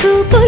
చూపులు